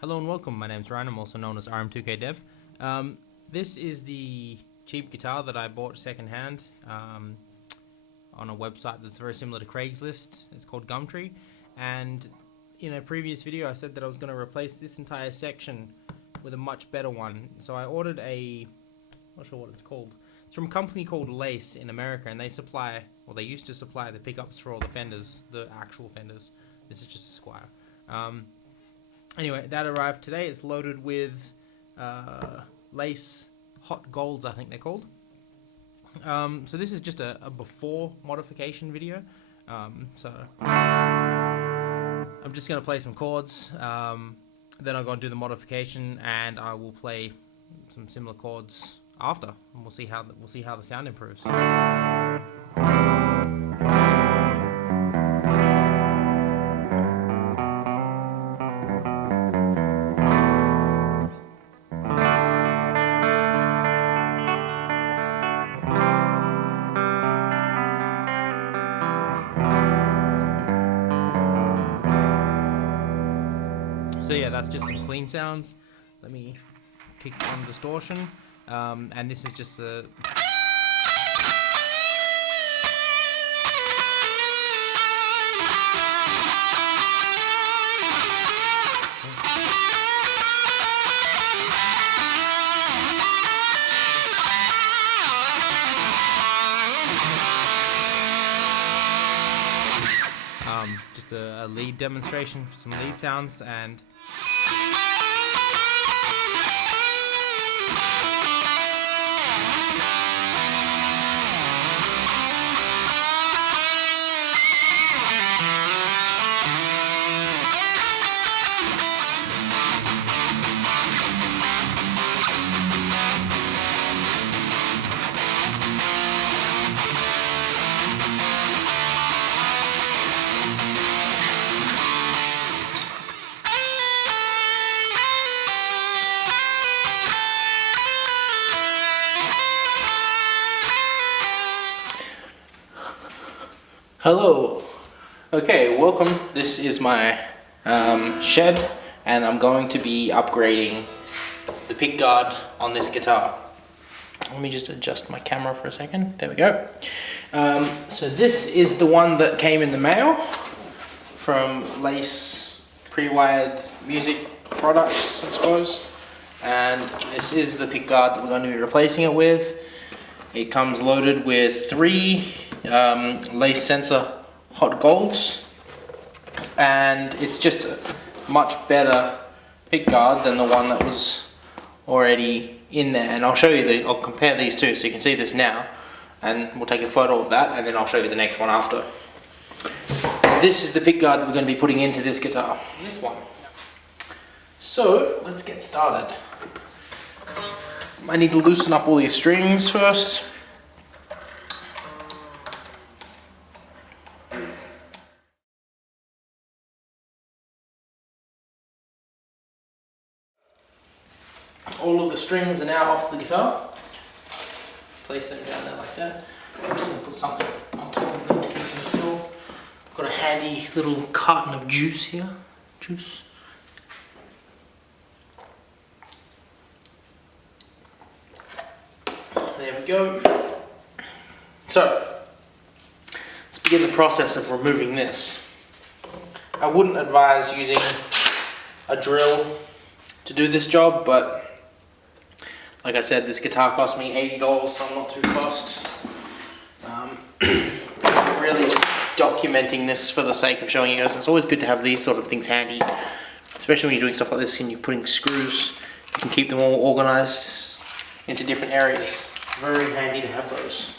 Hello and welcome, my name's Ryan, I'm also known as RM2KDev. This is the cheap guitar that I bought secondhand on a website that's very similar to Craigslist. It's called Gumtree, and in a previous video I said that I was going to replace this entire section with a much better one. So I ordered I'm not sure what it's called. It's from a company called Lace in America, and they used to supply the pickups for all the Fenders, the actual Fenders. This is just a Squire. Anyway, that arrived today. It's loaded with Lace Hot Golds, I think they're called. So this is just a before modification video. So I'm just going to play some chords. Then I'll go and do the modification, and I will play some similar chords after, and we'll see how the sound improves. So yeah, that's just some clean sounds. Let me kick on distortion, and this is just a... just a lead demonstration for some lead sounds. And hello. Okay, welcome. This is my shed, and I'm going to be upgrading the pickguard on this guitar. Let me just adjust my camera for a second. There we go. So this is the one that came in the mail from Lace Pre-Wired Music Products, I suppose. And this is the pickguard that we're going to be replacing it with. It comes loaded with 3 Lace Sensor Hot Golds, and it's just a much better pickguard than the one that was already in there. And I'll show you I'll compare these two so you can see this now, and we'll take a photo of that, and then I'll show you the next one after. So this is the pickguard that we're going to be putting into this guitar, this one. So let's get started. I need to loosen up all these strings first. All of the strings are now off the guitar. Place them down there like that. I'm just going to put something on top of them to keep them still. I've got a handy little carton of juice here. Juice. There we go. So, let's begin the process of removing this. I wouldn't advise using a drill to do this job, but like I said, this guitar cost me $80, so I'm not too fussed. Really just documenting this for the sake of showing you guys. It's always good to have these sort of things handy, especially when you're doing stuff like this and you're putting screws. You can keep them all organized into different areas. Very handy to have those.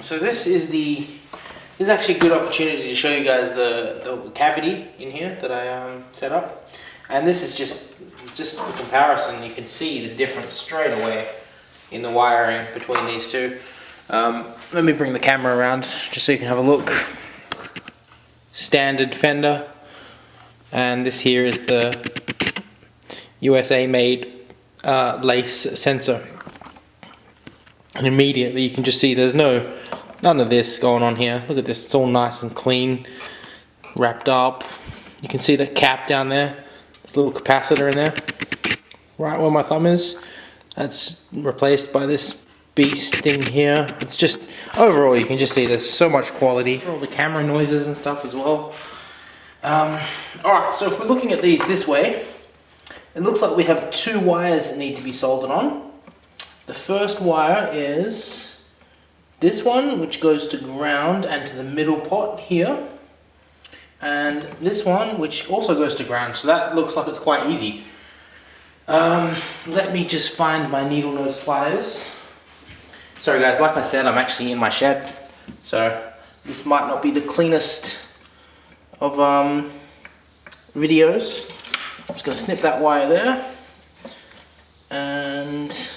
So this is actually a good opportunity to show you guys the cavity in here that I set up, and this is just for comparison. You can see the difference straight away in the wiring between these two. Let me bring the camera around just so you can have a look. Standard Fender, and this here is the USA made lace sensor. And immediately you can just see there's none of this going on here. Look at this, it's all nice and clean, wrapped up. You can see the cap down there. There's a little capacitor in there, right where my thumb is. That's replaced by this beast thing here. It's just, overall you can just see there's so much quality. All the camera noises and stuff as well. Alright, so if we're looking at these this way, it looks like we have 2 wires that need to be soldered on. The first wire is this one, which goes to ground and to the middle pot here. And this one, which also goes to ground, so that looks like it's quite easy. Let me just find my needle nose pliers. Sorry guys, like I said, I'm actually in my shed, so this might not be the cleanest of videos. I'm just going to snip that wire there, and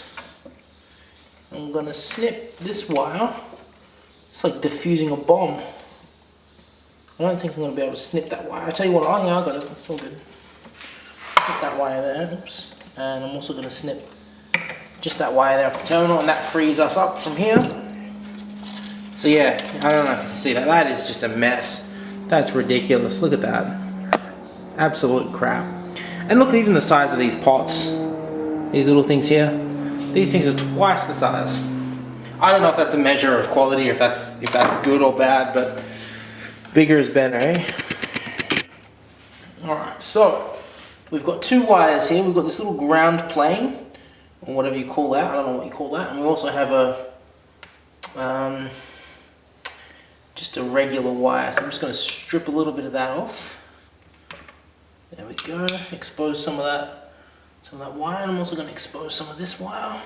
I'm going to snip this wire. It's like diffusing a bomb. I don't think I'm going to be able to snip that wire. I tell you what, oh yeah, I got it, it's all good. Snip that wire there, oops. And I'm also going to snip just that wire there off the terminal, and that frees us up from here. So yeah, I don't know if you can see that. That is just a mess. That's ridiculous. Look at that. Absolute crap. And look at even the size of these pots. These little things here. These things are twice the size. I don't know if that's a measure of quality, or if that's good or bad, but bigger is better, eh? Alright, so we've got 2 wires here. We've got this little ground plane, or whatever you call that. I don't know what you call that. And we also have a just a regular wire. So I'm just going to strip a little bit of that off. There we go. Expose some of that wire. I'm also going to expose some of this wire.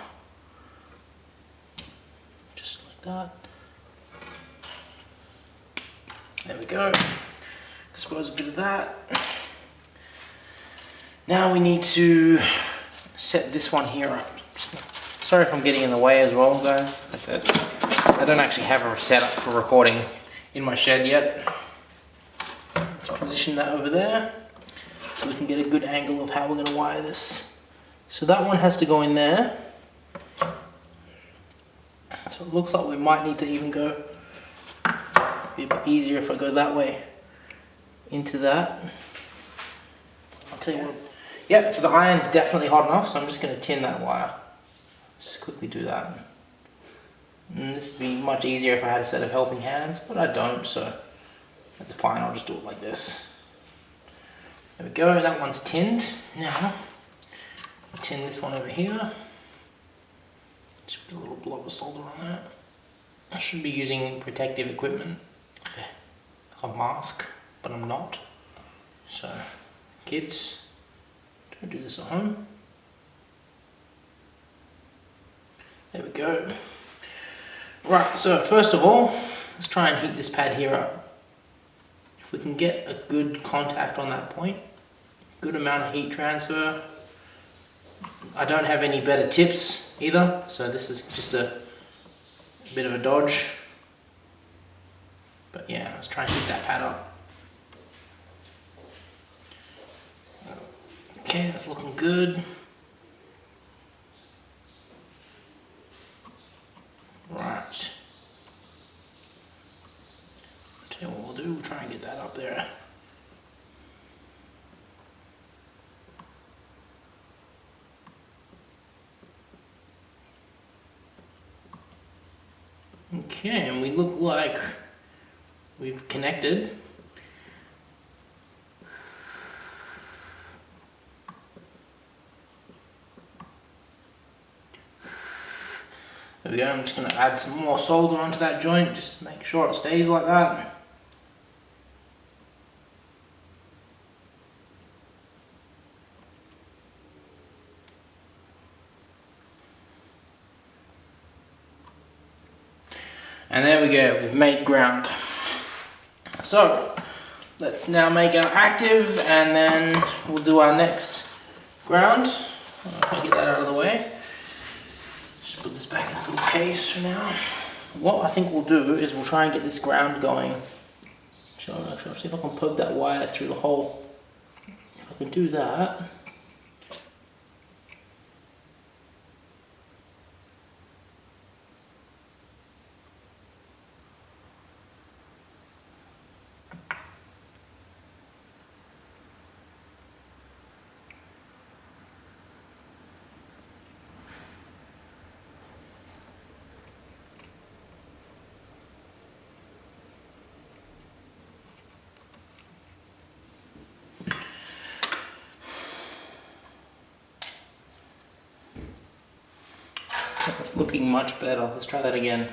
Just like that. There we go. Expose a bit of that. Now we need to set this one here up. Sorry if I'm getting in the way as well, guys. I said I don't actually have a setup for recording in my shed yet. Let's position that over there so we can get a good angle of how we're going to wire this. So that one has to go in there. So it looks like we might need to even go, be a bit easier if I go that way into that. I'll tell you what. Yep, so the iron's definitely hot enough, so I'm just going to tin that wire. Let's just quickly do that. And this would be much easier if I had a set of helping hands, but I don't, so that's fine. I'll just do it like this. There we go, that one's tinned. Now, I'll tin this one over here. Just put a little blob of solder on that. I should be using protective equipment, like a mask, but I'm not. So, kids, don't do this at home. There we go. Right, so first of all, let's try and heat this pad here up. If we can get a good contact on that point, good amount of heat transfer. I don't have any better tips either, so this is just a bit of a dodge. But yeah, let's try and heat that pad up. Okay, that's looking good. Right. Tell you what we'll do, we'll try and get that up there. Okay, and we look like we've connected. There we go, I'm just going to add some more solder onto that joint just to make sure it stays like that. And there we go, we've made ground. So, let's now make our active, and then we'll do our next ground. I'll get that out of the way. Just put this back in this little case for now. What I think we'll do is we'll try and get this ground going. I'll see if I can poke that wire through the hole. If I can do that. That's looking much better. Let's try that again.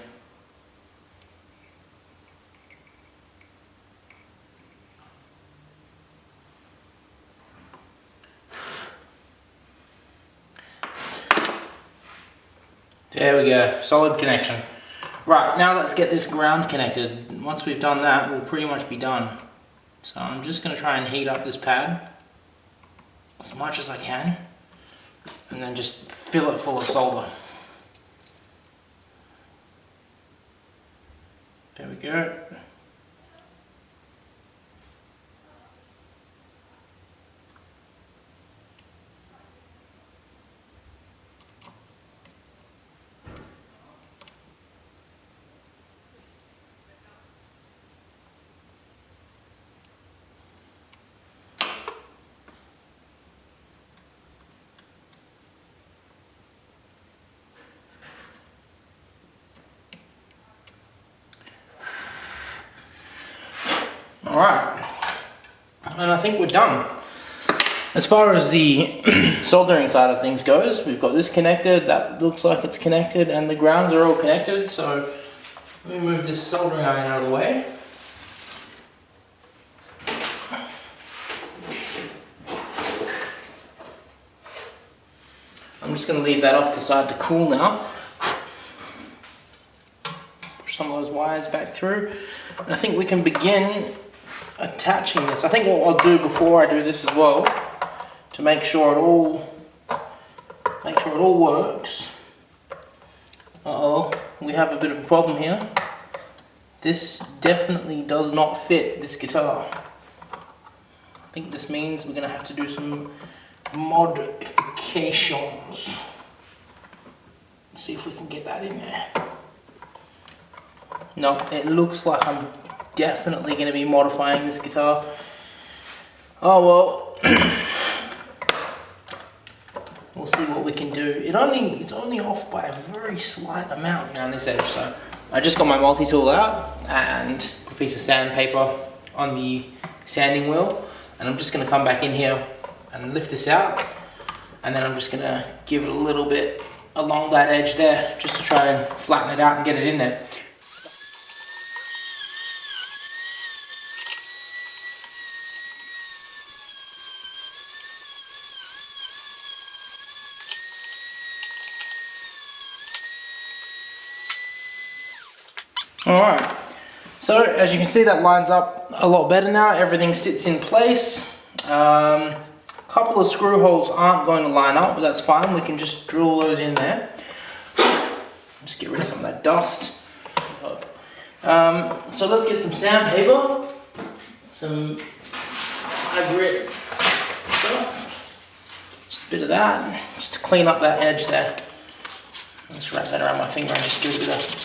There we go, solid connection. Right, now let's get this ground connected. Once we've done that, we'll pretty much be done. So I'm just going to try and heat up this pad as much as I can, and then just fill it full of solder. There we go. Alright, and I think we're done. As far as the soldering side of things goes, we've got this connected, that looks like it's connected, and the grounds are all connected, so let me move this soldering iron out of the way. I'm just going to leave that off the side to cool now. Push some of those wires back through, and I think we can begin attaching this. I think what I'll do before I do this as well, to make sure it all works. We have a bit of a problem here. This definitely does not fit this guitar. I think this means we're going to have to do some modifications. Let's see if we can get that in there. No, it looks like I'm definitely going to be modifying this guitar. Oh well, we'll see what we can do. It's only off by a very slight amount around this edge. So I just got my multi-tool out and a piece of sandpaper on the sanding wheel, and I'm just going to come back in here and lift this out, and then I'm just going to give it a little bit along that edge there, just to try and flatten it out and get it in there. Alright, so as you can see, that lines up a lot better now. Everything sits in place. A couple of screw holes aren't going to line up, but that's fine. We can just drill those in there. Just get rid of some of that dust. So let's get some sandpaper, some high grit stuff, just a bit of that, just to clean up that edge there. Let's wrap that around my finger and just give it a bit of.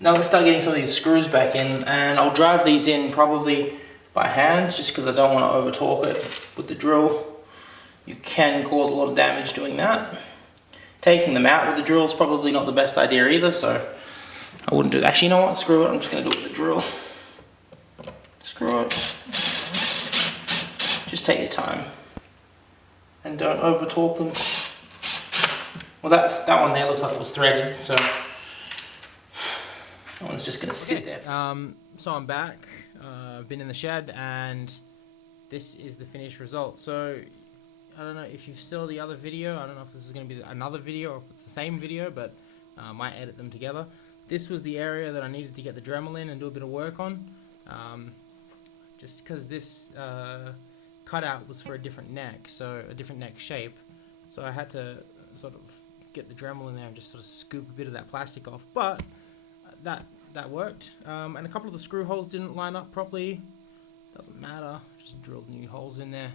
Now let's start getting some of these screws back in, and I'll drive these in probably by hand, just because I don't want to over torque it with the drill. You can cause a lot of damage doing that. Taking them out with the drill is probably not the best idea either, so I wouldn't do it. Actually, you know what? Screw it. I'm just going to do it with the drill. Screw it. Just take your time and don't over torque them. Well, that one there looks like it was threaded, so that one's just going to sit there. So I'm back. I've been in the shed, and this is the finished result. So I don't know if you saw the other video. I don't know if this is going to be another video or if it's the same video, but I might edit them together. This was the area that I needed to get the Dremel in and do a bit of work on. Just because this cutout was for a different neck, so a different neck shape. So I had to sort of get the Dremel in there and just sort of scoop a bit of that plastic off. But that worked, and a couple of the screw holes didn't line up properly. Doesn't matter, just drilled new holes in there,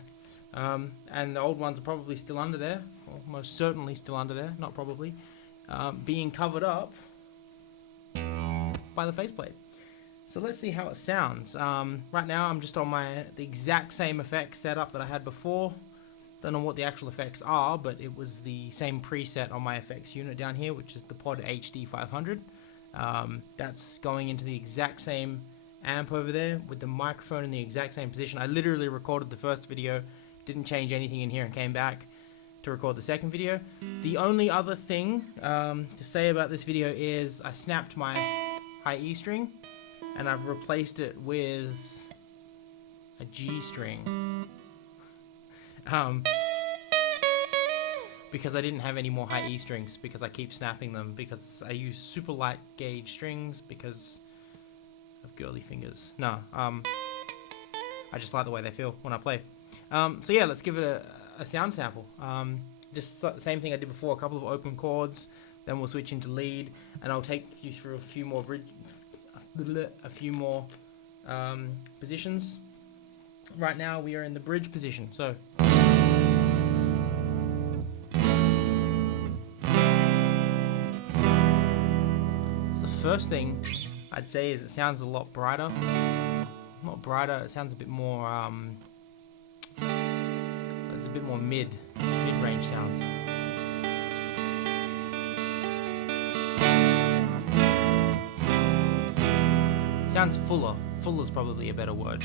and the old ones are probably still under there, or most certainly still under there, not probably, being covered up by the faceplate. So let's see how it sounds. Right now I'm just on the exact same effects setup that I had before. Don't know what the actual effects are, but it was the same preset on my effects unit down here, which is the Pod HD 500. That's going into the exact same amp over there with the microphone in the exact same position. I literally recorded the first video, didn't change anything in here, and came back to record the second video. The only other thing to say about this video is I snapped my high E string and I've replaced it with a G string. Because I didn't have any more high E strings, because I keep snapping them, because I use super light gauge strings because of girly fingers. No, I just like the way they feel when I play. So yeah, let's give it a sound sample. Just the same thing I did before, a couple of open chords, then we'll switch into lead, and I'll take you through a few more positions. Right now we are in the bridge position, so first thing I'd say is it sounds a lot brighter. Not brighter, it sounds a bit more it's a bit more mid-range sounds. Sounds fuller. Fuller is probably a better word.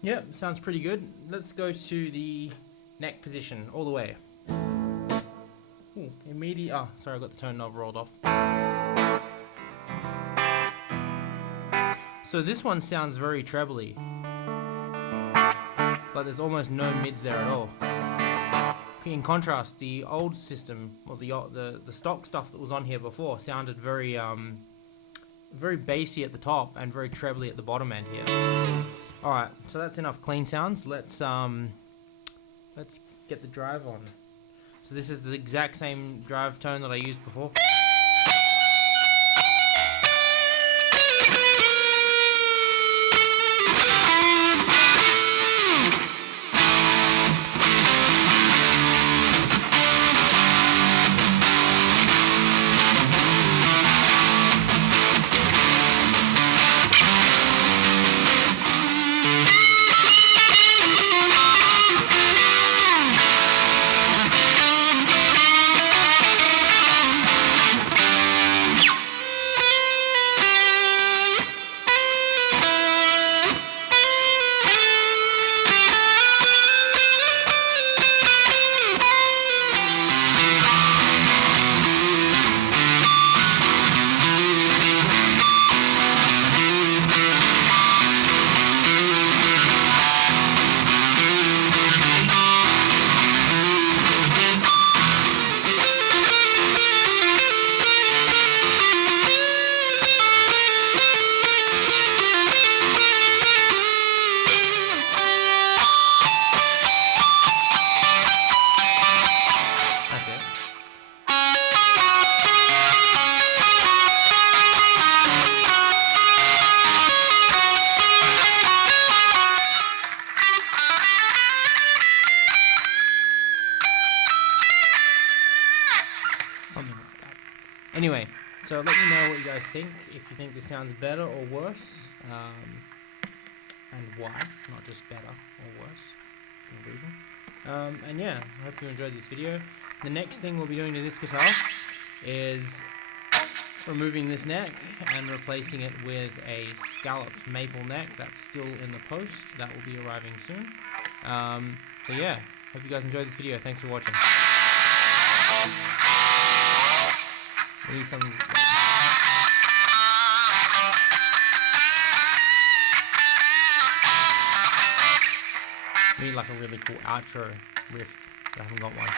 Yep, sounds pretty good. Let's go to the neck position all the way. Ooh, oh, sorry, I got the tone knob rolled off. So this one sounds very trebly, but there's almost no mids there at all. In contrast, the old system, or the stock stuff that was on here before, sounded very very bassy at the top and very trebly at the bottom end here. All right, so that's enough clean sounds. Let's get the drive on. So this is the exact same drive tone that I used before. Anyway, so let me know what you guys think, if you think this sounds better or worse, and why, not just better or worse, no reason. And yeah, I hope you enjoyed this video. The next thing we'll be doing to this guitar is removing this neck and replacing it with a scalloped maple neck that's still in the post. That will be arriving soon. So yeah, hope you guys enjoyed this video. Thanks for watching. We need some... We need like a really cool outro riff, but I haven't got one.